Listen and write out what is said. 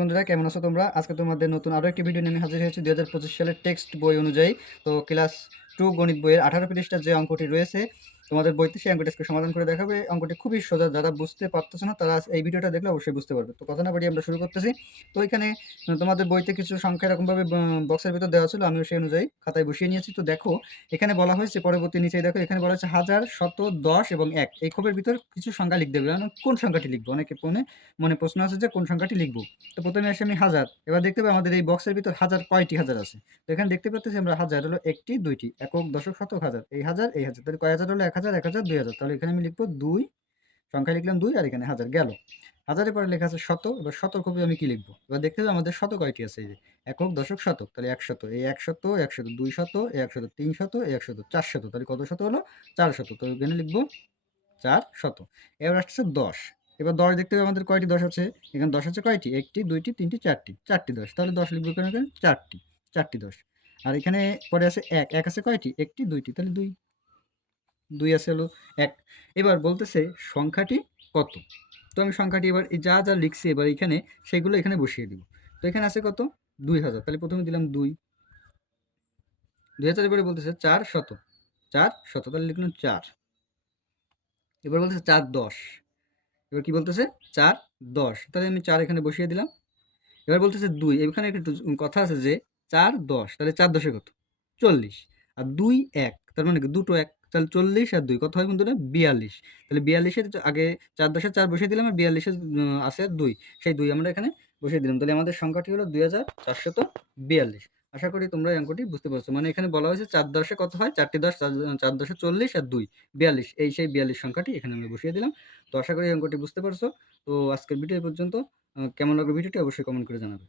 বন্ধুরা, কেমন আছো তোমরা? আজকে তোমাদের নতুন আরও একটি ভিডিও নিয়ে আমি হাজির হয়েছি 2025 সালের টেক্সট বই অনুযায়ী। তো ক্লাস 2 গণিত বইয়ের 18 পৃষ্ঠার যে অঙ্কটি রয়েছে তোমাদের বইতে, সেই অঙ্কটি আজকে সমাধান করে দেখাবে। অঙ্কটি খুবই সোজা, যারা বুঝতে পারতেছে না তারা এই ভিডিওটা দেখলে অবশ্যই বুঝতে পারবে। তো কথা না বাড়িয়ে আমরা শুরু করতেছি। তো এখানে তোমাদের বইতে কিছু সংখ্যা এরকমভাবে বক্সের ভিতর দেওয়া ছিল, আমিও সেই অনুযায়ী খাতায় বসিয়ে নিয়েছি। তো দেখো এখানে বলা হয়েছে, পরবর্তী নিচেই দেখো এখানে বলা হয়েছে 1000, 100, 10 এবং 1। এই ক্ষোভের ভিতর কিছু সংখ্যা লিখতে হবে। মানে কোন সংখ্যাটি লিখবো, অনেকে মনে প্রশ্ন আছে যে কোন সংখ্যাটি লিখবো। তো প্রথমে আসি আমি 1000। এবার দেখতে পাই আমাদের এই বক্সের ভিতর 1000 কয়টি 1000 আছে। তো এখানে দেখতে পাচ্ছি আমরা 1000 হলো একটি, দুইটি, একক, দশক, শতক, হাজার। এই 1000 এই 1000, তাহলে কয় হাজার হলো? 1000, 1000, 2000। তাহলে এখানে আমি লিখবো 2, সংখ্যা লিখলাম 2, আর এখানে 1000 গেল। হাজারের পরে লেখা আছে শত। এবার শতর কপি আমি কি লিখবো? এবার দেখতে হবে আমাদের শত কয়টি আছে। এই যে একক, দশক, শতক, তাহলে 100। এই 100, 100, 200, 100, 300, 100, 400। তাহলে কত শত হলো? 400। তো এখানে লিখবো 400। এবার আসছে 10। এবার 10 দেখতে হবে আমাদের কয়টি 10 আছে। এখানে 10 আছে কয়টি? একটি, দুইটি, তিনটি, চারটি। চারটি 10। তাহলে 10 লিখবো কেন? এখানে চারটি, চারটি 10। আর এখানে পরে আছে 1। 1 আছে কয়টি? একটি, দুইটি, তাহলে 2। 2 আছে হলো 1। এবার বলতেছে সংখ্যাটি কত। তো আমি সংখ্যাটি এবার যা যা লিখছি এবার এখানে সেগুলো এখানে বসিয়ে দিব। তো এখানে আছে কত? 2000। তাহলে প্রথমে দিলাম 2। 2000 এবারে বলতেছে 400। 400, তাহলে লিখলাম 4। এবার বলতেছে 4 10। এবার কি বলতেছে? 4 10, তাহলে আমি 4 এখানে বসিয়ে দিলাম। এবার বলতেছে 2। এখানে একটু কথা আছে যে 4 10, তাহলে 4 10 কত? 40। আর 2 1, তার মানে কি দুটো 1, তাহলে 40 আর 2 কত হয় বন্ধুরা? 42। তাহলে 42 এর আগে 4 10 এর 4 বসিয়ে দিলাম, আর 42 এর আছে 2, সেই 2 আমরা এখানে বসিয়ে দিলাম। তাহলে আমাদের সংখ্যাটি হলো 2442। আশা করি তোমরা এই অঙ্কটি বুঝতে পারছো। মানে এখানে বলা হয়েছে 4 10 এ কত হয়? 4টি 10, 4 10 এ 40 আর 2 42। সেই 42 সংখ্যাটি এখানে আমি বসিয়ে দিলাম। তো আশা করি এই অঙ্কটি বুঝতে পারছো। তো আজকের ভিডিও এই পর্যন্ত। কেমন লাগলো ভিডিওটি অবশ্যই কমেন্ট করে জানাবে।